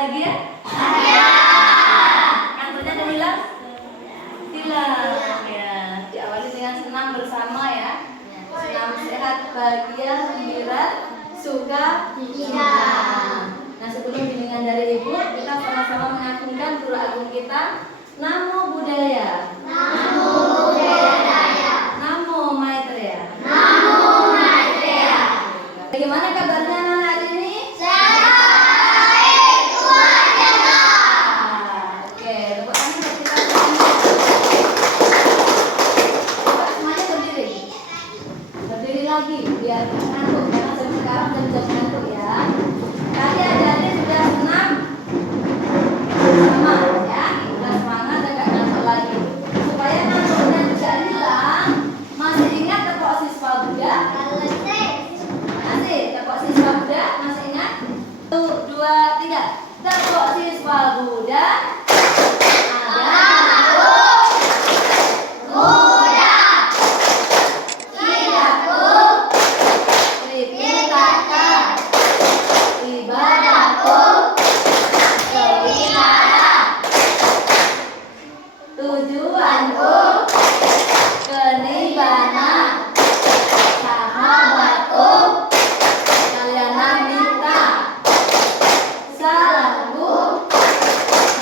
bahagia? Kantornya udah hilang? Hilang ya. Diawali dengan senam bersama ya. Senam sehat, bahagia, gembira, suka, cita. Nah, sebelum bimbingan dari Ibu, kita sama-sama mengagungkan guru agung kita. Namo Buddhaya. Namo Buddhaya. Namo Maitreya. Namo Maitreya. Bagaimana kabarnya hari ini? Baik, Tuhan jaga. Oke, tepuk tangan buat kita. Coba semuanya berdiri. Berdiri lagi biar ngantuk, karena sekarang jam ngantuk ya. Tadi adik-adik sudah senam sama ya, sudah semangat dan gak ngantuk lagi. Supaya ngantuknya tidak hilang, masih ingat tepuk siswa Buddha? Masih tepuk siswa Buddha? Masih ingat? 1, 2, 3. Tepuk siswa Buddha. Tujuanku kenibbana, sahabatku kalyana mitra, salahku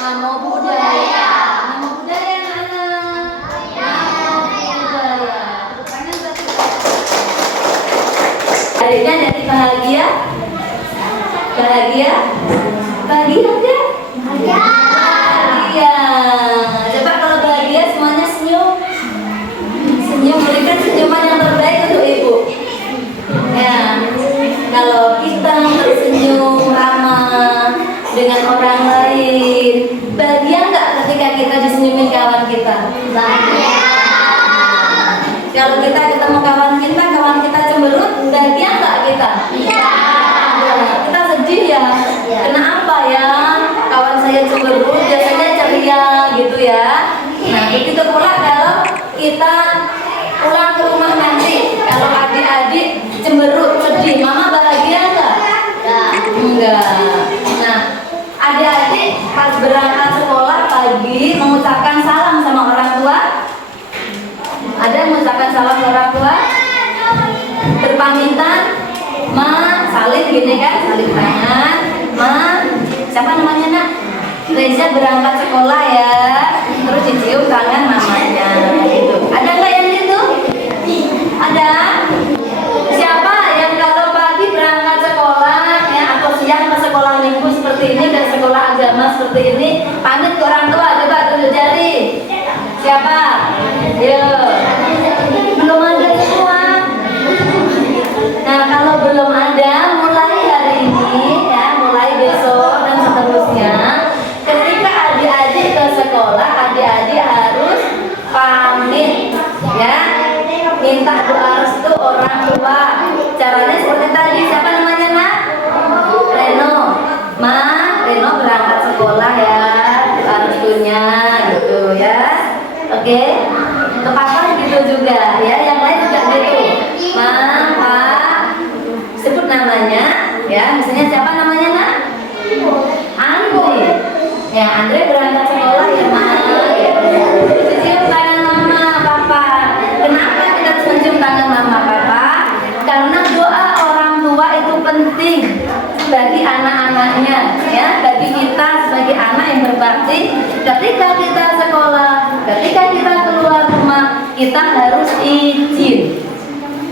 namo buddhaya. Namo buddhaya anak-anak. Namo buddhaya. Tangan satu. Adiknya jadi bahagia? Bahagia? Bahagia enggak? Bahagia. Coba kalau bahagia semuanya senyum. Senyum, berikan senyuman yang terbaik untuk Ibu. Ya, kalau kita tersenyum ramah dengan orang lain, bahagia nggak ketika kita disenyumin kawan kita? Bahagia. Kalau kita ketemu kawan kita cemberut, bahagia nggak kita? Iya. Kita sedih ya. Kenapa ya? Kawan saya cemberut, biasanya ceria gitu ya. Nah, begitu pula kalau kita pulang ke rumah nanti, kalau adik-adik cemberut, sedih, mama bahagia enggak? Enggak. Nah, adik-adik pas berangkat sekolah pagi mengucapkan salam sama orang tua. Ada mengucapkan salam ke orang tua? Berpamitan, ma, salim gini kan, salim tangan, ma, siapa namanya nak? Reza berangkat sekolah ya, terus dicium tangan mamanya gitu. Ada nggak yang gitu? Ada? Siapa yang kalau pagi berangkat sekolah ya, atau siang ke sekolah minggu seperti ini dan sekolah agama seperti ini, pamit ke orang tua? Coba tunjuk jari. Siapa? Yuk. Belum ada semua. Nah, kalau belum ada, mulai hari ini ya, mulai besok dan seterusnya. Ketika adik-adik ke sekolah, adik-adik harus pamit ya, minta doa restu orang tua. Caranya seperti tadi. Siapa namanya nak? Reno. Ma, Reno berangkat sekolah ya, doa restunya gitu ya. Oke, ke papa gitu juga ya, yang lain juga gitu. Ma, pa, sebut namanya ya, misalnya siapa namanya nak? Andre. Ya, Andre berangkat sekolah ya, ma. Cium tangan mama, papa. Kenapa kita harus mencium tangan mama, papa? Karena doa orang tua itu penting bagi anak-anaknya, ya, bagi kita sebagai anak yang berbakti. Ketika kita sekolah, ketika kita keluar rumah, kita harus izin,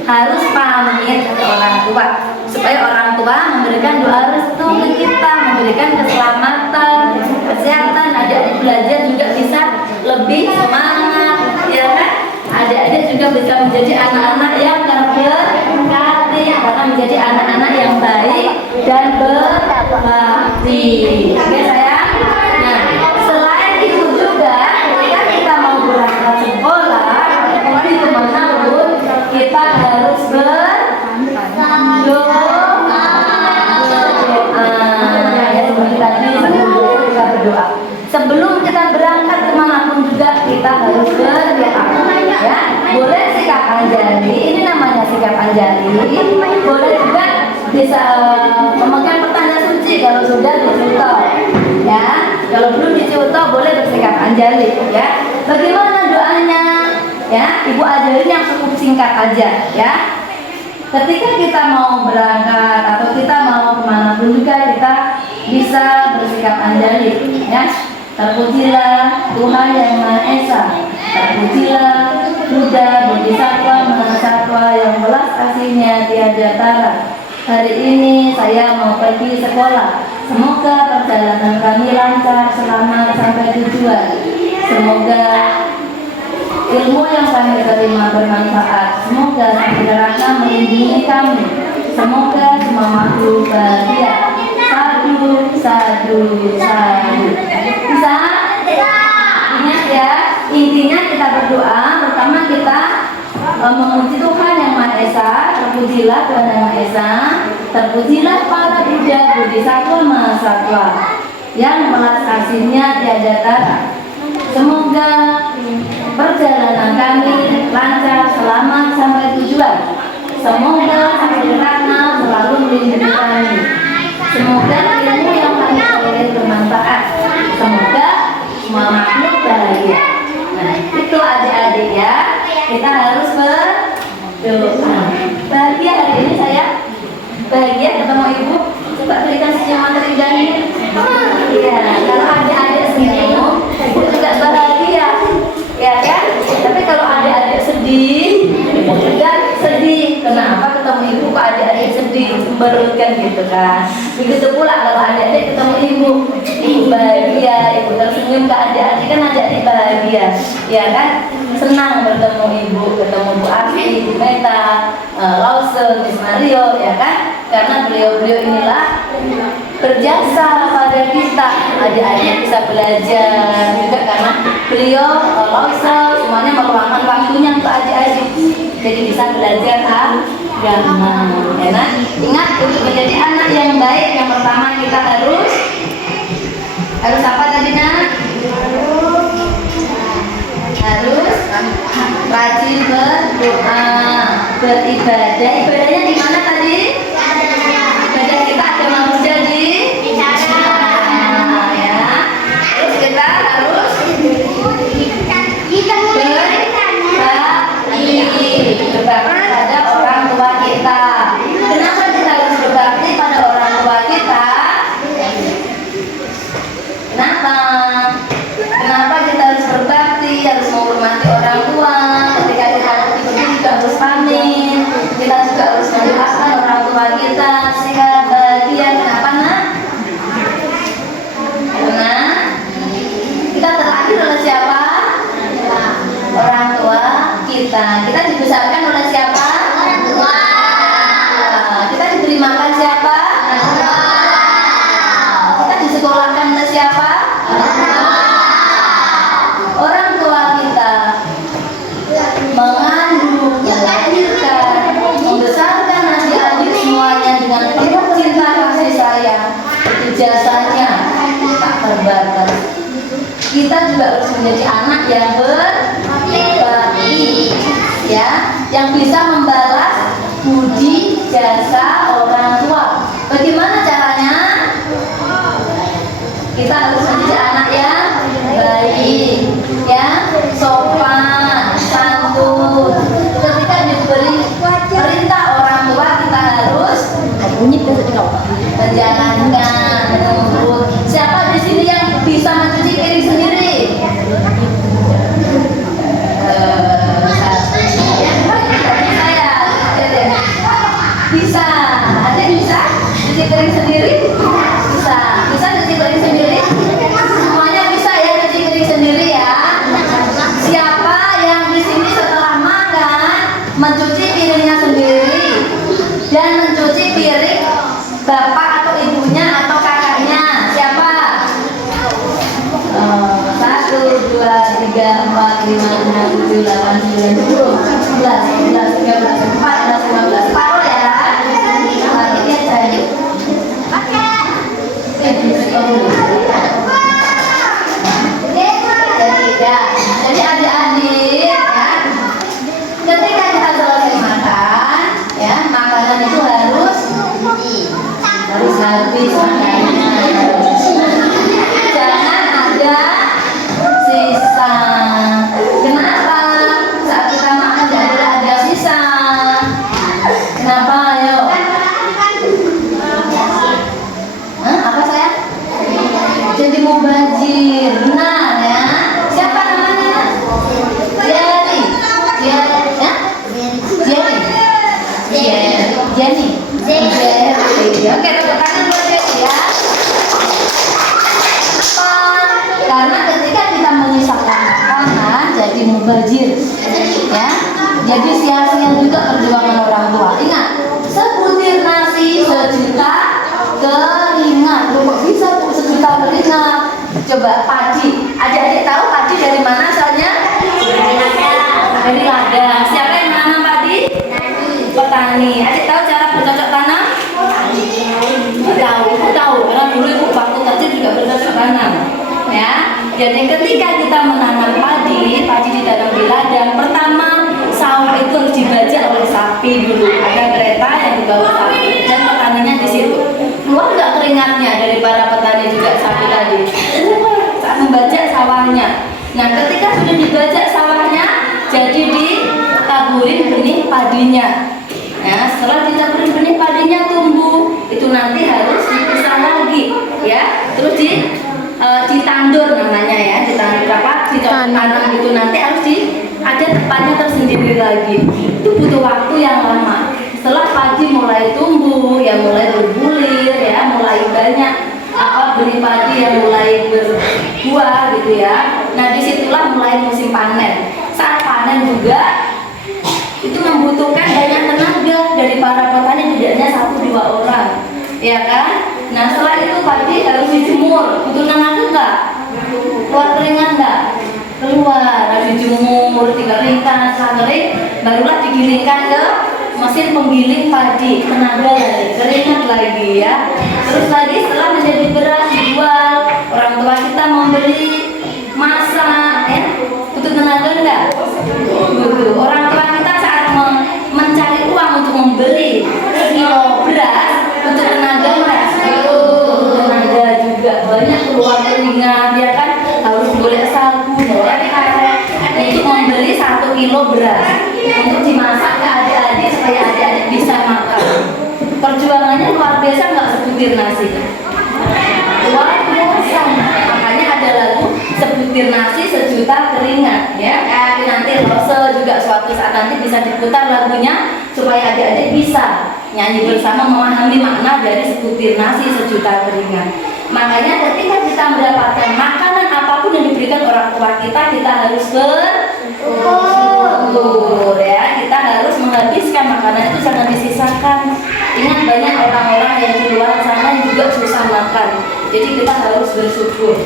harus pamit ke orang tua, supaya orang tua memberikan doa restu ke kita, memberikan keselamatan, kesehatan, adik-adik belajar juga bisa lebih semangat, ya kan? Adik-adik juga bisa menjadi anak-anak yang terberkati, karena menjadi anak-anak yang baik dan berbakti. Oke sayang? Nah, selain itu juga, ketika kita mau berangkat sekolah, di kemanapun kita harus berdoa. Sebelum kita berangkat kemanapun juga kita harus berdoa ya. Boleh sikap anjali, ini namanya sikap anjali. Boleh juga bisa memegang pertanda suci kalau sudah disetor. Kalau belum dicontoh boleh bersikap anjali ya. Bagaimana doanya? Ya, Ibu ajarin yang cukup singkat aja ya. Ketika kita mau berangkat atau kita mau kemana pun juga kita bisa bersikap anjali ya. Terpujilah Tuhan yang Maha Esa, terpujilah Buddha Bodhisattva Mahasatwa yang belas kasihnya tiada tara. Hari ini saya mau pergi sekolah. Semoga perjalanan kami lancar, selamat sampai tujuan. Semoga ilmu yang kami terima bermanfaat. Semoga Sang Neraka melindungi kami. Semoga semua makhluk bahagia. Sadu, sadu, sadu. Bisa? Ingat ya, intinya kita berdoa. Pertama kita memuji Tuhan yang Maha Esa. Terpujilah Tuhan yang Maha Esa. Terpujilah para Buddha Bodhisattva Mahasatwa yang belas kasihnya tiada tara. Semoga perjalanan kami lancar, selamat sampai tujuan. Semoga Sang Neraka selalu melindungi kami. Semoga ilmu yang kami peroleh bermanfaat. Semoga semua makhluk bahagia. Nah, itu adik-adik ya. Kita harus berdoa. Bahagia hari ini saya. Bahagia ketemu Ibu. Coba berikan senyuman terindah ini. Iya, kalau adik-adik senyum, Ibu juga bahagia. Ya kan? Tapi kalau adik-adik sedih, Ibu juga sedih. Kenapa ketemu Ibu kok adik-adik sedih, cemberut kan gitu kan? Begitu pula kalau adik-adik ketemu Ibu, Ibu bahagia, Ibu tersenyum ke adik-adik kan adik-adik bahagia. Ya kan? Senang bertemu Ibu, ketemu Bu Afi, Bu Meta, Lawson, Miss Mario, ya kan? Karena beliau-beliau inilah berjasa pada kita. Adik-adik bisa belajar juga karena beliau Lawson semuanya meluangkan waktunya untuk adik-adik. Jadi bisa belajar agama. Ya kan? Ingat untuk menjadi anak yang baik yang pertama kita harus apa tadi nak? Harus rajin berdoa, beribadah. Ibadahnya di mana tadi? Ibadah kita ada manusia di sana ya. Terus kita harus berbakti pada orang tua kita. Kenapa kita harus berbakti pada orang tua kita? Kenapa kita harus berbakti, harus menghormati orang tua? Ketika kita nanti pergi juga harus pamit. Kita juga harus mendoakan orang tua kita sehat bahagia. Kenapa nak? Karena kita terlahir oleh siapa? Orang tua kita. Kita dibesarkan oleh siapa? Orang tua. Kita diberi makan siapa? Orang tua. Kita disekolahkan oleh siapa? Orang tua kita mengandung, melahirkan, membesarkan adik-adik semuanya dengan penuh cinta kasih sayang. Itu jasanya tak terbatas. Kita juga harus menjadi anak yang berbakti, ya, yang bisa membalas budi jasa orang tua. Bagaimana caranya? Kita harus menjadi anak yang baik, ya, sopan, santun. Ketika diberi perintah orang tua kita harus menjalankan, menurut. Siapa di sini yang bisa mencuci piring sendiri? Bisa, ada yang bisa cuci piring sendiri? Bisa cuci piring sendiri? Semuanya bisa ya cuci piring sendiri ya. Siapa yang di sini setelah makan mencuci piringnya sendiri dan mencuci piring bapak atau ibunya atau kakaknya? Siapa? 1, 2, 3, 4, 5, 6, 7, 8, 9, 10, 11, 12, 13, 14, 15. Paruh ya. Jadi adik-adik ya, ketika kita selesai makan ya, makanan itu harus habis makanannya. Jangan Oke, tepuk tangan buat Desi ya. Karena ketika kita menyisakan makanan jadi mubazir, ya, jadi sia-sia juga perjuangan orang tua. Ingat, sebutir nasi sejuta keringat. Kok bisa sejuta keringat? Coba padi. Adik-adik tahu padi dari mana asalnya? Dari ladang. Siapa yang menanam padi? Petani. Adik tahu cara bercocok tanam? Tahu. Karena dulu ibu waktu kecil juga bercocok tanam. Ya, jadi ketika kita menanam padi ditanam di ladang, pertama sawah itu harus dibajak oleh sapi dulu. Ada kereta yang dibawa sapi dan petaninya di situ. Keluar nggak keringatnya dari para petani juga sapi tadi? Saat membajak sawahnya. Nah, ketika sudah dibajak sawahnya, jadi ditaburin benih padinya. Nah, setelah ditaburin benih padinya tumbuh, itu nanti harus dipisah lagi, ya. Terus ditandur namanya ya, ditandur apa? Ditanam itu nanti harus ada tempatnya tersendiri lagi. Itu butuh waktu yang lama. Setelah padi mulai tumbuh, ya mulai berbulir, ya mulai banyak benih padi yang mulai berbuah gitu ya. Nah, disitulah mulai musim panen. Saat panen juga itu membutuhkan banyak tenaga dari para petani, tidak hanya 1-2 orang, ya kan? Nah, setelah itu padi harus dijemur, butuh tenaga nggak? Keluar keringat nggak? Keluar, harus dijemur, dikeringkan, setelah kering, barulah digiringkan ke mesin penggiling padi, tenaga lagi, keringat lagi ya. Terus lagi setelah menjadi beras dijual, orang tua kita membeli, masak, ya, butuh tenaga enggak? Butuh. Orang tua kita saat mencari uang untuk membeli sekilo beras, butuh tenaga enggak? Butuh tenaga juga. Banyak keluar keringat, ya kan? Harus golek sagu, golek karet untuk membeli 1 kilo beras untuk dimasak ke adik-adik supaya adik-adik bisa makan. Perjuangannya luar biasa nggak sebutir nasi? Luar biasa. Makanya ada lagu sebutir nasi sejuta keringat, ya. Nanti Rose juga suatu saat nanti bisa diputar lagunya supaya adik-adik bisa nyanyi bersama memahami makna dari sebutir nasi sejuta keringat. Makanya ketika kita mendapatkan makanan apapun yang diberikan orang tua kita harus bersyukur, ya. Kita harus menghabiskan makanan itu, jangan disisakan. Ingat, banyak orang-orang yang di luar sana yang juga susah makan. Jadi kita harus bersyukur,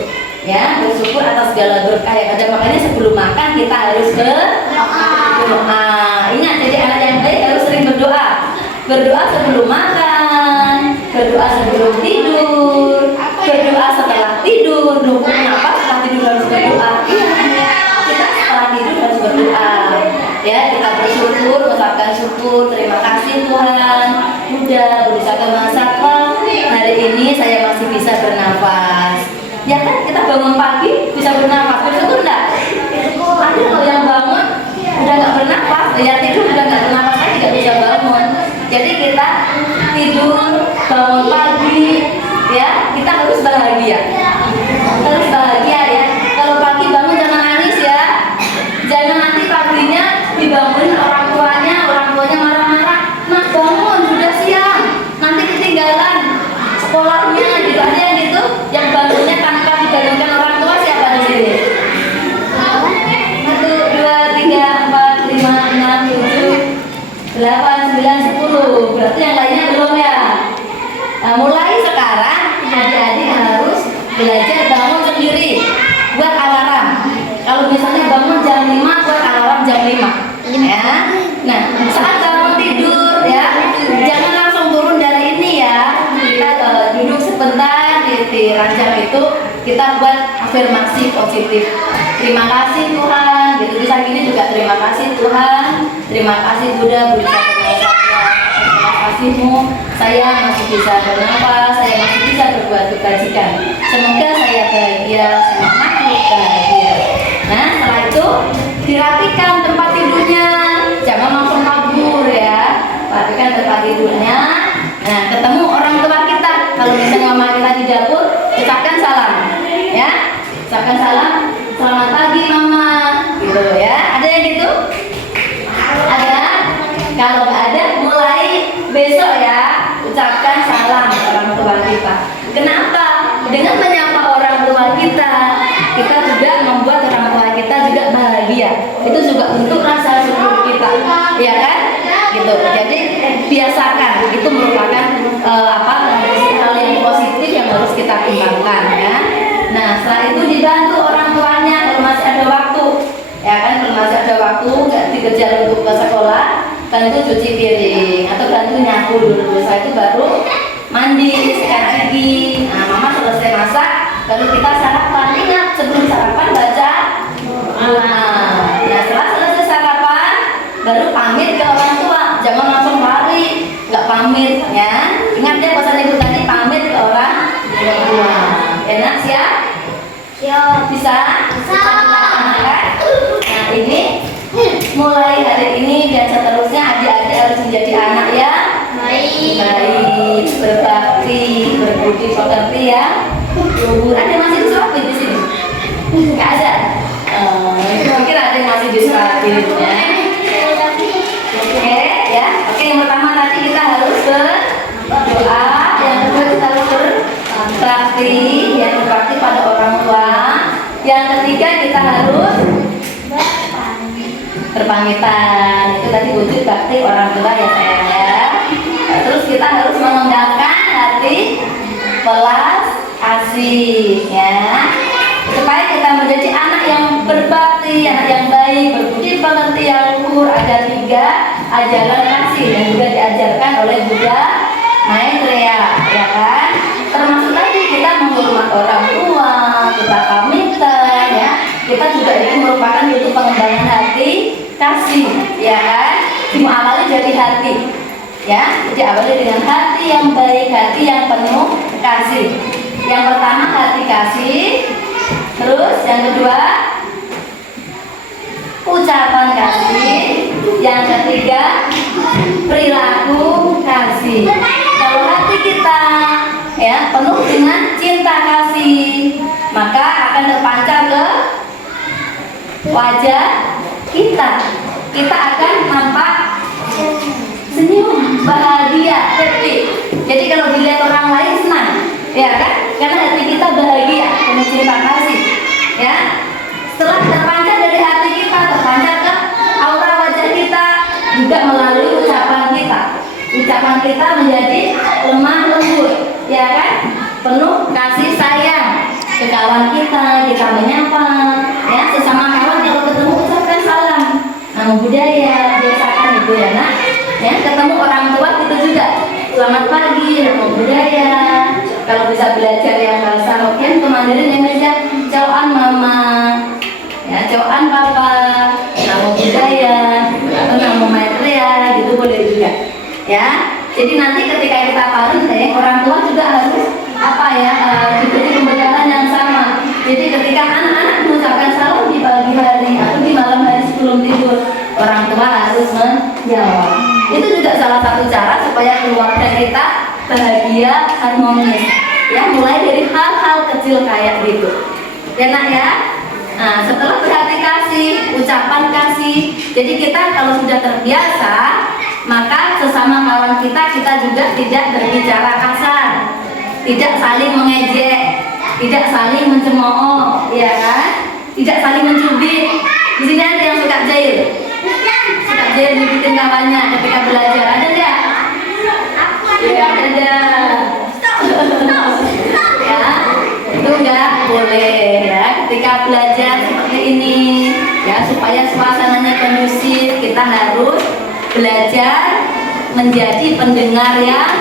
ya, bersyukur atas segala berkah yang ada. Makanya sebelum makan kita harus berdoa. Ingat, jadi anak yang baik harus sering berdoa. Berdoa sebelum makan, berdoa sebelum tidur, berdoa setelah tidur. Loh, kenapa setelah tidur harus berdoa? Iya, kita setelah tidur harus berdoa, ya. Kita bersyukur, mengucapkan syukur, terima kasih Tuhan udah berusaha masalah hari ini saya masih bisa bernafas, ya kan? Kita bangun pagi bisa bernafas, bersyukur enggak? Ada loh yang bangun udah nggak bernafas, ya tidur udah nggak bernafas lagi, nggak bisa bangun. Jadi kita tidur, bangun pagi, ya, kita harus bahagia, ya. Kalau pagi bangun jangan nangis, ya. Jangan nanti paginya dibangunin orang tuanya marah-marah. Nah, bangun, sudah siang, nanti ketinggalan sekolahnya, gitu aja yang gitu. Yang bangunnya tanpa dibangunkan orang tua siapa di sini? 1, 2, 3, 4, 5, 6, 7, 8, 9, 10. Berarti yang lainnya belum, ya. Nah, mulai sekarang adik-adik harus belajar bangun sendiri, buat alarm. Kalau misalnya bangun jam 5, buat alarm jam 5, ya. Nah, saat bangun tidur, ya, jangan langsung turun dari ini, ya. Kita duduk sebentar di ranjang itu, kita buat afirmasi positif. Terima kasih Tuhan, gitu. Bisa gini juga, terima kasih Tuhan, terima kasih Buddha, terima kasihmu, saya masih bisa bernafas, saya masih bisa berbuat kebajikan. Semoga saya bahagia, semua makhluk bahagia. Nah, setelah itu dirapikan tempat tidurnya, jangan langsung kabur, ya. Rapikan tempat tidurnya. Nah, ketemu orang tua kita, kalau misalnya mama kita di dapur, ucapkan salam, ya. Ucapkan salam, selamat pagi mama, gitu, ya. Ada yang gitu? Ada? Kalau nggak ada, mulai besok, ya, ucapkan salam. orang tua kita. Kenapa? Dengan menyapa orang tua kita, kita juga membuat orang tua kita juga bahagia. Itu juga bentuk rasa syukur kita, ya kan? Gitu. Jadi biasakan, itu merupakan hal yang positif yang harus kita kembangkan, ya. Nah, setelah itu dibantu orang tuanya kalau masih ada waktu, ya kan? Kalau masih ada waktu, nggak dikejar untuk ke sekolah, bantu cuci piring atau bantu nyapu dulu. Setelah itu baru mandi, sikat gigi. Nah, mama selesai masak, baru kita sarapan. Ingat, sebelum sarapan baca doa. Nah, setelah selesai sarapan, baru pamit ke orang tua. Jangan langsung lari, nggak pamit, ya. Ingat ya pesan ibu tadi, pamit ke orang tua. Enak siap? Siap. Bisa? Bisa. Nah, ini mulai hari ini dan seterusnya adik-adik harus menjadi anak yang baik, berbakti, berbudi pekerti, ya. Luhur. Ada yang masih disuapin di sini? Nggak ada. Mungkin ada yang masih disuapin, ya. Oke, ya. Oke, yang pertama tadi kita harus berdoa, yang kedua kita harus berbakti, yang berbakti pada orang tua. Yang ketiga kita harus berpamitan. Itu tadi wujud bakti orang tua, ya sayang, ya. Terus kita harus mengembangkan hati belas kasih, ya, supaya kita menjadi anak yang berbakti, anak yang baik, berbudi pekerti, yang luhur. Ada 3 ajaran kasih yang juga diajarkan oleh Buddha Maitreya, ya kan? Termasuk tadi kita menghormat orang tua, kita pamitan, ya. Kita juga itu merupakan bentuk pengembangan hati kasih, ya kan? Dimulai dari hati, ya. Jadi awali dengan hati yang baik, hati yang penuh kasih. Yang pertama hati kasih, terus yang kedua ucapan kasih, yang ketiga perilaku kasih. Kalau hati kita, ya, penuh dengan cinta kasih, maka akan terpancar ke wajah kita. Kita akan nampak senyum, bahagia, happy. Jadi kalau dilihat orang lain senang, ya kan? Karena hati kita bahagia, penuh cinta kasih, ya. Setelah terpancar dari hati kita, terpancar ke aura wajah kita, juga melalui ucapan kita. Ucapan kita menjadi lemah lembut, ya kan? Penuh kasih sayang ke kawan kita menyapa, ya. Sesama kawan kalau ketemu ucapkan salam, nama budaya, biasakan itu, ya nak. Ya, ketemu orang tua kita juga selamat pagi, nama budaya. Kalau bisa belajar yang bahasa Hokkien, kemandirian Indonesia, cauan mama, ya, cauan papa, nama budaya, atau nama Maitreya, gitu boleh juga, ya. Jadi nanti ketika kita parenting, orang tua juga harus diberi pembekalan yang sama. Jadi ketika anak-anak mengucapkan salam di pagi hari atau di malam hari sebelum tidur, orang tua harus menjawab. Itu juga salah satu cara supaya keluarga kita bahagia, harmonis, ya. Mulai dari hal-hal kecil kayak gitu, ya nak, ya. Nah, setelah berhati kasih, ucapan kasih, jadi kita kalau sudah terbiasa, maka sesama kawan kita juga tidak berbicara kasar, tidak saling mengejek, tidak saling mencemooh, ya kan? Tidak saling mencubit. Di sini ada yang suka jahil, nyubitin kawannya ketika belajar, ada nggak? Ya, ada. Ya, itu nggak boleh, ya. Ketika belajar seperti ini, ya, supaya suasananya kondusif, kita harus belajar menjadi pendengar yang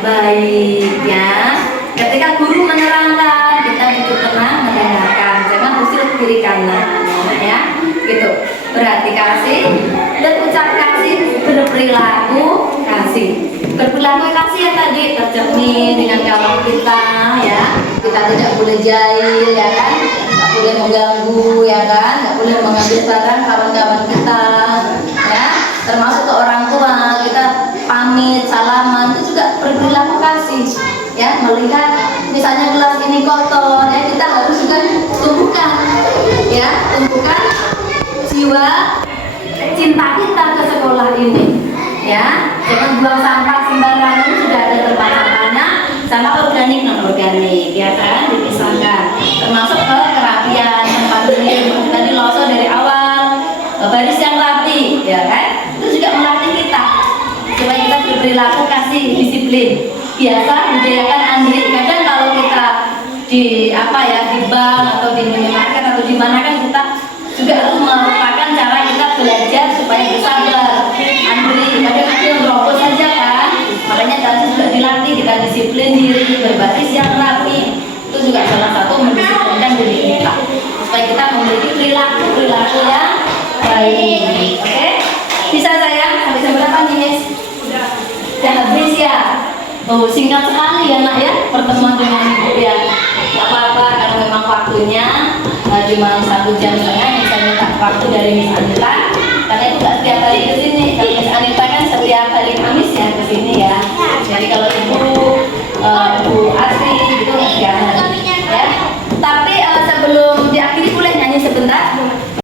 baik, ya. Ketika guru menerangkan, kita duduk tenang mendengarkan, jangan usil kiri kanan, ya. Gitu. Berarti kasih, berucap kasih, berperilaku kasih. Berperilaku kasih ya tadi tercermin dengan kawan kita, ya. Kita tidak boleh jahil, ya kan? Tidak boleh mengganggu, ya kan? Tidak boleh mengambil barang kawan-kawan kita, ya. Termasuk ke orang tua, kita pamit, salaman, itu juga berperilaku kasih, ya. Melihat misalnya gelas ini kotor, ya, kita harus juga tumbuhkan, ya, tumbuhkan jiwa cinta kita ke sekolah ini, ya. Jangan buang sampah sembarangan, sudah ada tempat sampahnya, sama organik non organik ya kan, dipisahkan. Termasuk ke kerapian tempat duduk tadi loso dari awal, baris yang rapi ya kan, itu juga melatih kita supaya kita berperilaku kasih disiplin. Biasa budayakan Andri, kadang kalau kita di apa ya, di bank atau di minimarket atau di mana kan kita juga harus merupakan cara kita belajar supaya bersabar. Andri kadang ada yang merobos saja kan, makanya tadi juga dilatih kita disiplin diri, berbaris yang rapi. Itu juga salah satu mendisiplinkan diri kita supaya kita memiliki perilaku yang baik. Oke, bisa sayang sampai jam berapa nih Miss? Udah habis ya. Oh, singkat sekali ya nak ya pertemuan dengan ibu ya. Gak apa-apa karena memang waktunya cuma 1 jam setengah. Saya minta waktu dari Miss Anita